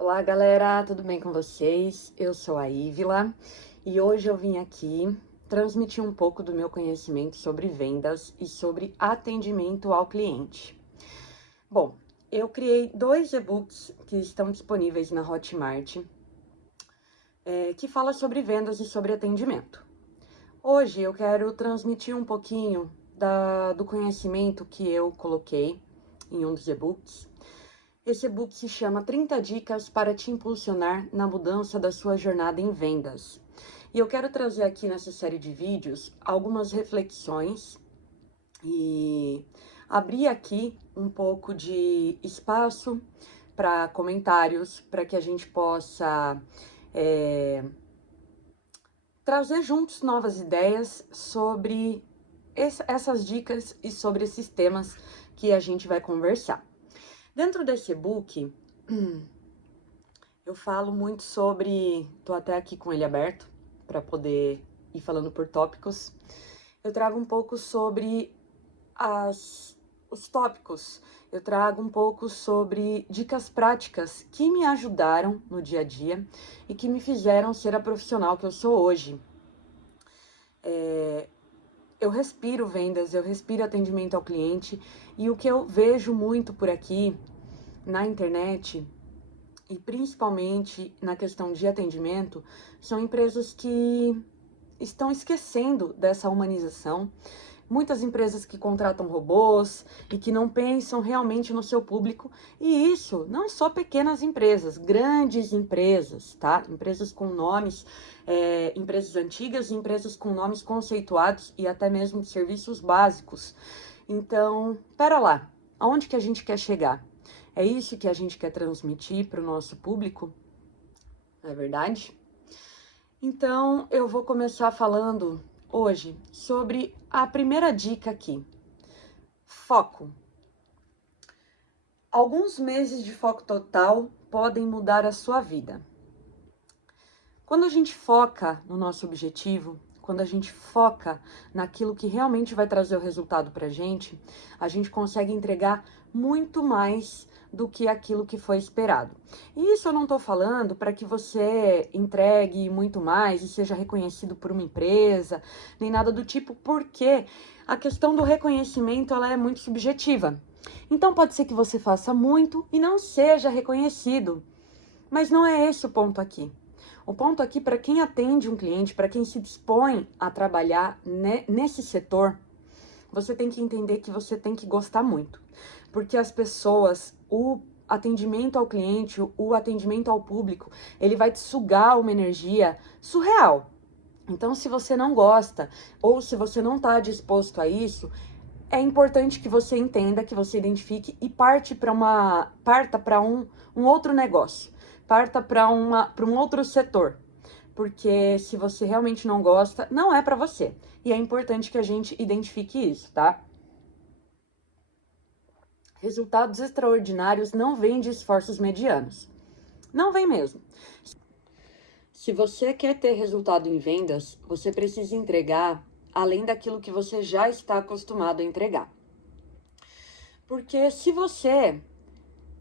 Olá, galera, tudo bem com vocês? Eu sou a Ívila e hoje eu vim aqui transmitir um pouco do meu conhecimento sobre vendas e sobre atendimento ao cliente. Bom, eu criei 2 e-books que estão disponíveis na Hotmart, que fala sobre vendas e sobre atendimento. Hoje eu quero transmitir um pouquinho do conhecimento que eu coloquei em um dos e-books. Esse e-book se chama 30 dicas para te impulsionar na mudança da sua jornada em vendas. E eu quero trazer aqui nessa série de vídeos algumas reflexões e abrir aqui um pouco de espaço para comentários, para que a gente possa trazer juntos novas ideias sobre essas dicas e sobre esses temas que a gente vai conversar. Dentro desse e-book, eu falo muito sobre... Tô até aqui com ele aberto para poder ir falando por tópicos. Eu trago um pouco sobre os tópicos. Eu trago um pouco sobre dicas práticas que me ajudaram no dia a dia e que me fizeram ser a profissional que eu sou hoje. Eu respiro vendas, eu respiro atendimento ao cliente, e o que eu vejo muito por aqui na internet, e principalmente na questão de atendimento, são empresas que estão esquecendo dessa humanização. Muitas empresas que contratam robôs e que não pensam realmente no seu público. E isso não só pequenas empresas, grandes empresas, tá? Empresas com nomes, empresas antigas e empresas com nomes conceituados e até mesmo serviços básicos. Então, pera lá, aonde que a gente quer chegar? É isso que a gente quer transmitir para o nosso público? Não é verdade? Então, eu vou começar falando hoje sobre a primeira dica aqui. Foco. Alguns meses de foco total podem mudar a sua vida. Quando a gente foca no nosso objetivo, quando a gente foca naquilo que realmente vai trazer o resultado pra gente, a gente consegue entregar muito mais do que aquilo que foi esperado. E isso eu não tô falando para que você entregue muito mais e seja reconhecido por uma empresa, nem nada do tipo, porque a questão do reconhecimento, ela é muito subjetiva. Então pode ser que você faça muito e não seja reconhecido, mas não é esse o ponto aqui. O ponto aqui, para quem atende um cliente, para quem se dispõe a trabalhar nesse setor, você tem que entender que você tem que gostar muito. Porque as pessoas, o atendimento ao cliente, o atendimento ao público, ele vai te sugar uma energia surreal. Então, se você não gosta, ou se você não está disposto a isso, é importante que você entenda, que você identifique e parta para um outro negócio. Parta para um outro setor. Porque se você realmente não gosta, não é para você. E é importante que a gente identifique isso, tá? Resultados extraordinários não vêm de esforços medianos. Não vem mesmo. Se você quer ter resultado em vendas, você precisa entregar além daquilo que você já está acostumado a entregar. Porque se você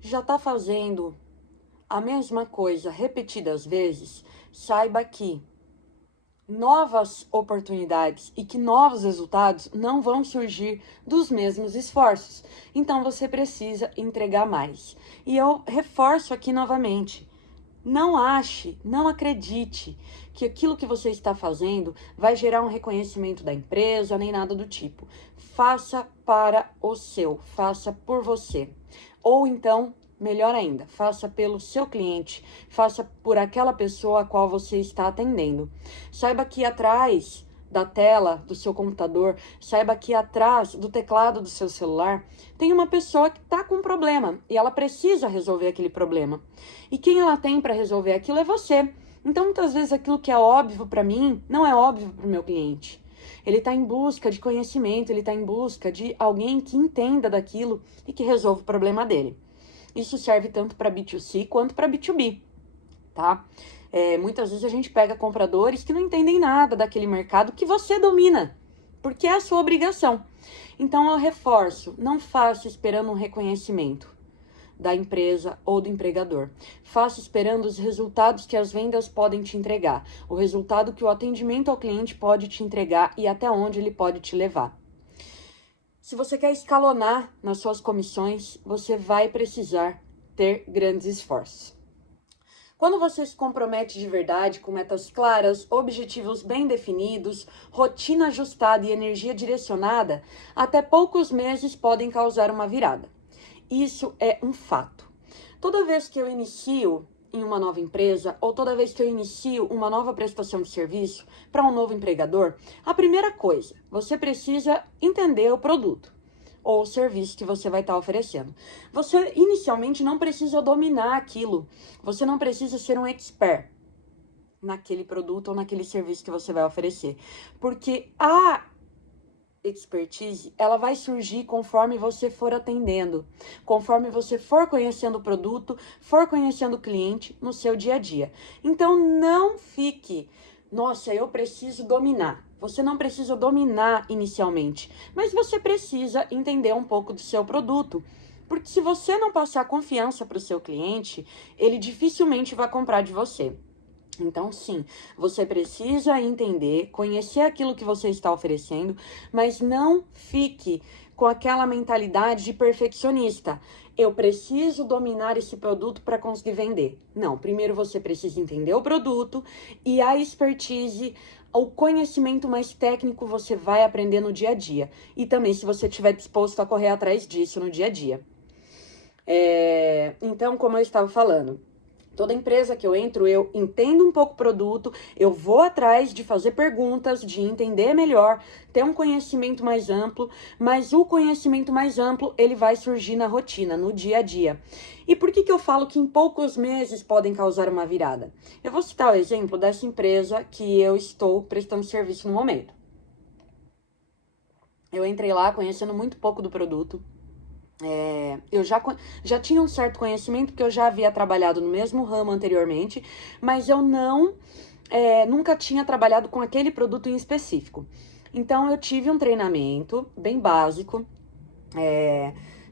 já está fazendo a mesma coisa repetidas vezes, saiba que novas oportunidades e que novos resultados não vão surgir dos mesmos esforços. Então você precisa entregar mais. E eu reforço aqui novamente: não ache, não acredite que aquilo que você está fazendo vai gerar um reconhecimento da empresa, nem nada do tipo. Faça para o seu, faça por você. Ou então, melhor ainda, faça pelo seu cliente, faça por aquela pessoa a qual você está atendendo. Saiba que atrás da tela do seu computador, saiba que atrás do teclado do seu celular tem uma pessoa que está com um problema e ela precisa resolver aquele problema. E quem ela tem para resolver aquilo é você. Então, muitas vezes, aquilo que é óbvio para mim não é óbvio para o meu cliente. Ele está em busca de conhecimento, ele está em busca de alguém que entenda daquilo e que resolva o problema dele. Isso serve tanto para B2C quanto para B2B, tá? Muitas vezes a gente pega compradores que não entendem nada daquele mercado que você domina, porque é a sua obrigação. Então eu reforço, não faça esperando um reconhecimento. da empresa ou do empregador. Faça esperando os resultados que as vendas podem te entregar, o resultado que o atendimento ao cliente pode te entregar e até onde ele pode te levar. Se você quer escalonar nas suas comissões, você vai precisar ter grandes esforços. Quando você se compromete de verdade com metas claras, objetivos bem definidos, rotina ajustada e energia direcionada, até poucos meses podem causar uma virada. Isso é um fato. Toda vez que eu inicio em uma nova empresa ou toda vez que eu inicio uma nova prestação de serviço para um novo empregador, a primeira coisa, você precisa entender o produto ou o serviço que você vai estar oferecendo. Você inicialmente não precisa dominar aquilo, você não precisa ser um expert naquele produto ou naquele serviço que você vai oferecer, porque a expertise, ela vai surgir conforme você for atendendo, conforme você for conhecendo o produto, for conhecendo o cliente no seu dia a dia. Então não fique, nossa, eu preciso dominar. Você não precisa dominar inicialmente, mas você precisa entender um pouco do seu produto. Porque se você não passar confiança para o seu cliente, ele dificilmente vai comprar de você. Então, sim, você precisa entender, conhecer aquilo que você está oferecendo, mas não fique com aquela mentalidade de perfeccionista. Eu preciso dominar esse produto para conseguir vender. Não, primeiro você precisa entender o produto e a expertise, o conhecimento mais técnico você vai aprender no dia a dia. E também se você estiver disposto a correr atrás disso no dia a dia. Então, como eu estava falando, toda empresa que eu entro, eu entendo um pouco o produto, eu vou atrás de fazer perguntas, de entender melhor, ter um conhecimento mais amplo, mas o conhecimento mais amplo, ele vai surgir na rotina, no dia a dia. E por que eu falo que em poucos meses podem causar uma virada? Eu vou citar o exemplo dessa empresa que eu estou prestando serviço no momento. Eu entrei lá conhecendo muito pouco do produto. Eu já tinha um certo conhecimento, porque eu já havia trabalhado no mesmo ramo anteriormente, mas eu nunca tinha trabalhado com aquele produto em específico. Então, eu tive um treinamento bem básico,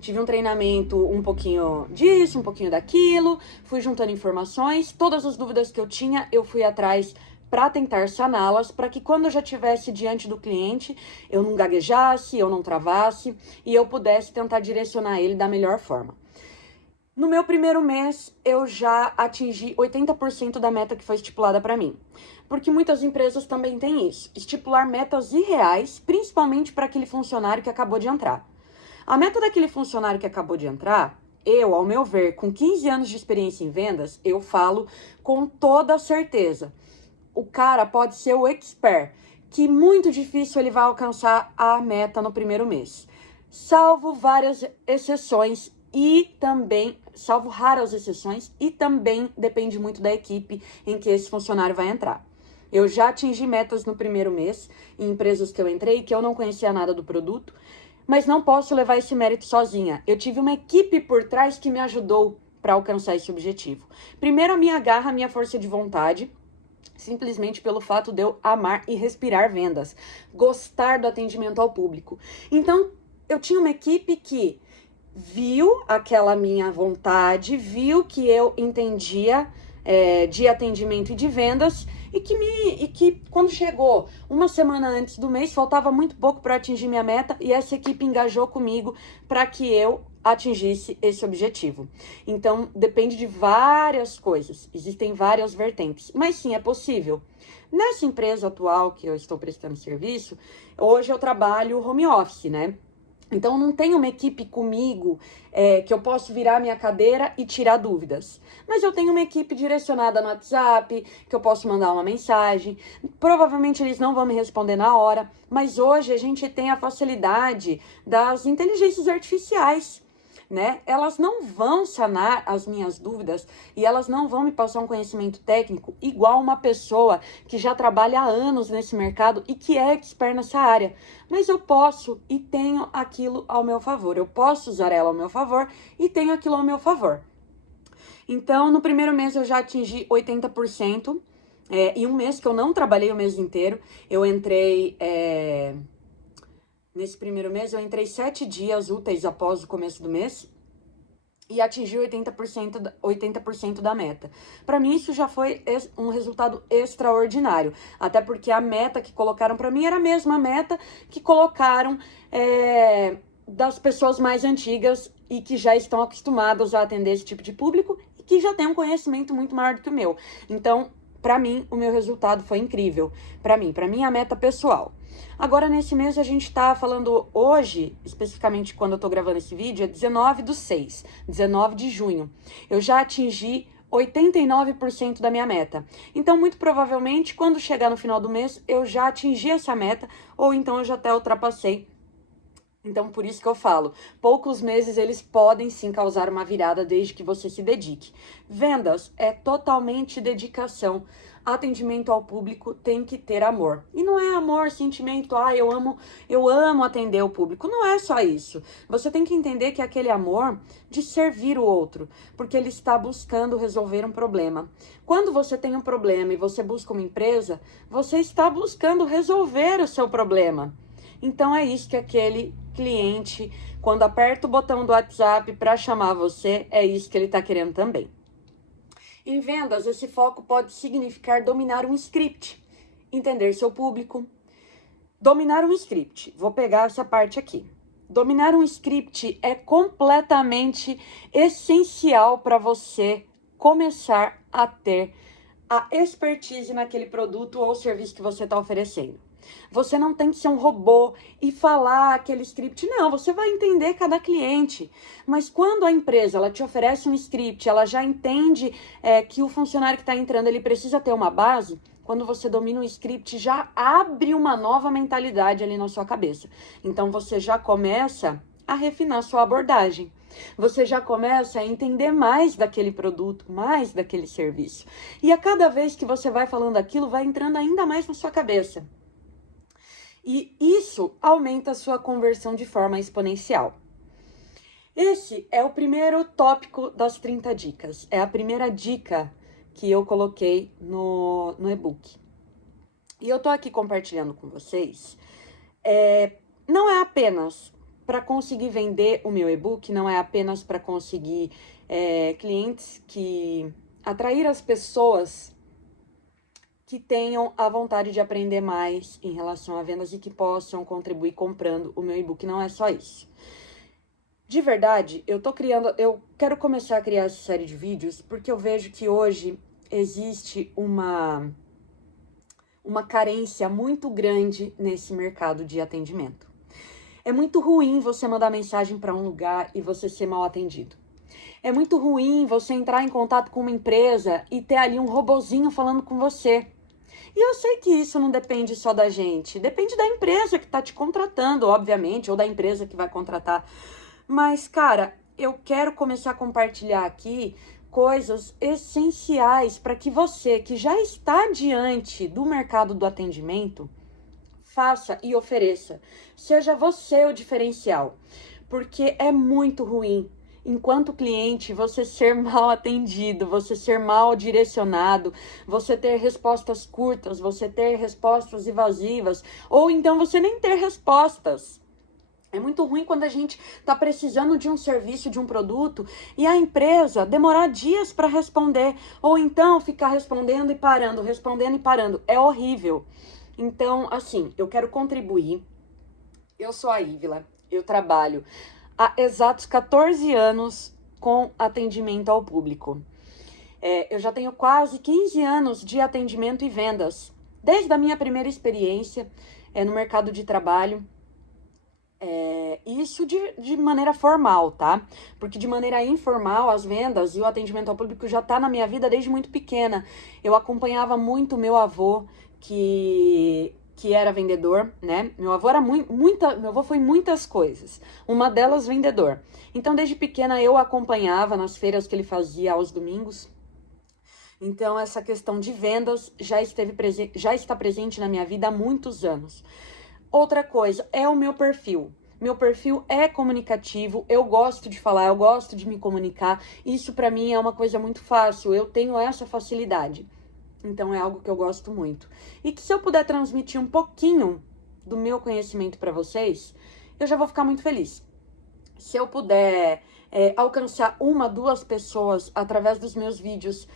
tive um treinamento um pouquinho disso, um pouquinho daquilo, fui juntando informações, todas as dúvidas que eu tinha, eu fui atrás para tentar saná-las, para que quando eu já estivesse diante do cliente, eu não gaguejasse, eu não travasse e eu pudesse tentar direcionar ele da melhor forma. No meu primeiro mês, eu já atingi 80% da meta que foi estipulada para mim. Porque muitas empresas também têm isso, estipular metas irreais, principalmente para aquele funcionário que acabou de entrar. A meta daquele funcionário que acabou de entrar, ao meu ver, com 15 anos de experiência em vendas, eu falo com toda certeza. O cara pode ser o expert, que muito difícil ele vai alcançar a meta no primeiro mês. Salvo várias exceções e também, salvo raras exceções, e também depende muito da equipe em que esse funcionário vai entrar. Eu já atingi metas no primeiro mês em empresas que eu entrei, que eu não conhecia nada do produto, mas não posso levar esse mérito sozinha. Eu tive uma equipe por trás que me ajudou para alcançar esse objetivo. Primeiro, a minha garra, a minha força de vontade, simplesmente pelo fato de eu amar e respirar vendas, gostar do atendimento ao público. Então, eu tinha uma equipe que viu aquela minha vontade, viu que eu entendia de atendimento e de vendas e que quando chegou uma semana antes do mês, faltava muito pouco para atingir minha meta e essa equipe engajou comigo para que eu atingisse esse objetivo. Então, depende de várias coisas, existem várias vertentes, mas sim, é possível. Nessa empresa atual que eu estou prestando serviço, hoje eu trabalho home office, né? Então, não tem uma equipe comigo que eu posso virar minha cadeira e tirar dúvidas. Mas eu tenho uma equipe direcionada no WhatsApp, que eu posso mandar uma mensagem. Provavelmente eles não vão me responder na hora, mas hoje a gente tem a facilidade das inteligências artificiais, né? Elas não vão sanar as minhas dúvidas e elas não vão me passar um conhecimento técnico igual uma pessoa que já trabalha há anos nesse mercado e que é expert nessa área. Mas eu posso e tenho aquilo ao meu favor. Eu posso usar ela ao meu favor e tenho aquilo ao meu favor. Então, no primeiro mês eu já atingi 80%. E um mês que eu não trabalhei o mês inteiro, eu entrei... Nesse primeiro mês, eu entrei 7 dias úteis após o começo do mês. e atingir 80% da meta. Para mim, isso já foi um resultado extraordinário. Até porque a meta que colocaram para mim era a mesma meta que colocaram das pessoas mais antigas e que já estão acostumadas a atender esse tipo de público e que já têm um conhecimento muito maior do que o meu. Então, para mim, o meu resultado foi incrível. Para mim, a meta pessoal. Agora, nesse mês, a gente tá falando hoje, especificamente quando eu tô gravando esse vídeo, é 19/6, 19 de junho. Eu já atingi 89% da minha meta. Então, muito provavelmente, quando chegar no final do mês, eu já atingi essa meta, ou então eu já até ultrapassei. Então, por isso que eu falo, poucos meses eles podem sim causar uma virada desde que você se dedique. Vendas é totalmente dedicação. Atendimento ao público tem que ter amor. E não é amor, sentimento, eu amo atender o público. Não é só isso. Você tem que entender que é aquele amor de servir o outro, porque ele está buscando resolver um problema. Quando você tem um problema e você busca uma empresa, você está buscando resolver o seu problema. Então é isso que aquele cliente, quando aperta o botão do WhatsApp para chamar você, é isso que ele está querendo também. Em vendas, esse foco pode significar dominar um script, entender seu público. Dominar um script, vou pegar essa parte aqui. Dominar um script é completamente essencial para você começar a ter a expertise naquele produto ou serviço que você está oferecendo. Você não tem que ser um robô e falar aquele script, não, você vai entender cada cliente. Mas quando a empresa ela te oferece um script, ela já entende que o funcionário que está entrando ele precisa ter uma base, quando você domina o script, já abre uma nova mentalidade ali na sua cabeça. Então você já começa a refinar sua abordagem. Você já começa a entender mais daquele produto, mais daquele serviço. E a cada vez que você vai falando aquilo, vai entrando ainda mais na sua cabeça. E isso aumenta a sua conversão de forma exponencial. Esse é o primeiro tópico das 30 dicas. É a primeira dica que eu coloquei no e-book. E eu tô aqui compartilhando com vocês. Não é apenas para conseguir vender o meu e-book, não é apenas para conseguir clientes que atrair as pessoas que tenham a vontade de aprender mais em relação a vendas e que possam contribuir comprando o meu e-book. Não é só isso. De verdade, eu quero começar a criar essa série de vídeos porque eu vejo que hoje existe uma carência muito grande nesse mercado de atendimento. É muito ruim você mandar mensagem para um lugar e você ser mal atendido. É muito ruim você entrar em contato com uma empresa e ter ali um robozinho falando com você. E eu sei que isso não depende só da gente, depende da empresa que está te contratando, obviamente, ou da empresa que vai contratar. Mas, cara, eu quero começar a compartilhar aqui coisas essenciais para que você, que já está diante do mercado do atendimento, faça e ofereça. Seja você o diferencial, porque é muito ruim enquanto cliente, você ser mal atendido, você ser mal direcionado, você ter respostas curtas, você ter respostas evasivas, ou então você nem ter respostas. É muito ruim quando a gente está precisando de um serviço, de um produto, e a empresa demorar dias para responder, ou então ficar respondendo e parando, respondendo e parando. É horrível. Então, assim, eu quero contribuir. Eu sou a Ívila, eu trabalho há exatos 14 anos com atendimento ao público. Eu já tenho quase 15 anos de atendimento e vendas, desde a minha primeira experiência no mercado de trabalho. Isso de maneira formal, tá? Porque de maneira informal, as vendas e o atendimento ao público já tá na minha vida desde muito pequena. Eu acompanhava muito meu avô, que era vendedor, né? Meu avô era meu avô foi muitas coisas. Uma delas, vendedor. Então, desde pequena, eu acompanhava nas feiras que ele fazia aos domingos. Então, essa questão de vendas já está presente na minha vida há muitos anos. Outra coisa, é o meu perfil. Meu perfil é comunicativo, eu gosto de falar, eu gosto de me comunicar. Isso para mim é uma coisa muito fácil, eu tenho essa facilidade. Então é algo que eu gosto muito. E que se eu puder transmitir um pouquinho do meu conhecimento para vocês, eu já vou ficar muito feliz. Se eu puder alcançar uma, duas pessoas através dos meus vídeos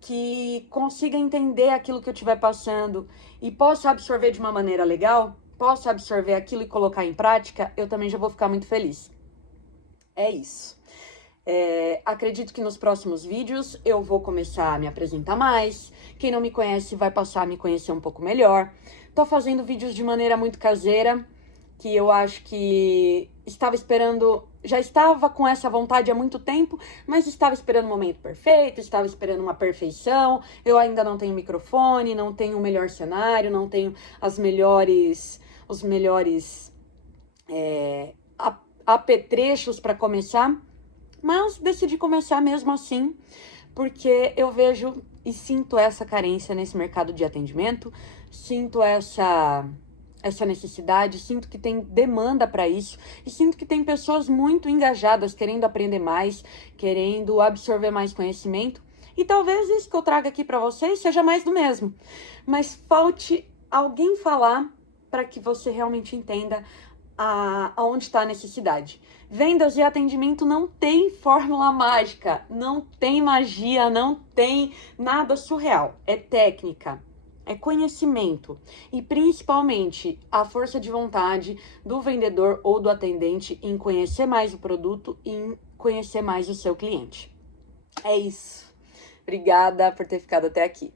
que consiga entender aquilo que eu estiver passando e possa absorver de uma maneira legal, possa absorver aquilo e colocar em prática, eu também já vou ficar muito feliz. É isso. Acredito que nos próximos vídeos eu vou começar a me apresentar mais. Quem não me conhece vai passar a me conhecer um pouco melhor. Tô fazendo vídeos de maneira muito caseira, que eu acho que estava esperando, já estava com essa vontade há muito tempo, mas estava esperando o momento perfeito, estava esperando uma perfeição. Eu ainda não tenho microfone, não tenho o melhor cenário, não tenho os melhores apetrechos para começar, mas decidi começar mesmo assim, porque eu vejo e sinto essa carência nesse mercado de atendimento, sinto essa necessidade, sinto que tem demanda para isso e sinto que tem pessoas muito engajadas, querendo aprender mais, querendo absorver mais conhecimento. E talvez isso que eu trago aqui para vocês seja mais do mesmo, mas falte alguém falar para que você realmente entenda aonde está a necessidade. Vendas e atendimento não tem fórmula mágica, não tem magia, não tem nada surreal. É técnica, é conhecimento e principalmente a força de vontade do vendedor ou do atendente em conhecer mais o produto e em conhecer mais o seu cliente. É isso. Obrigada por ter ficado até aqui.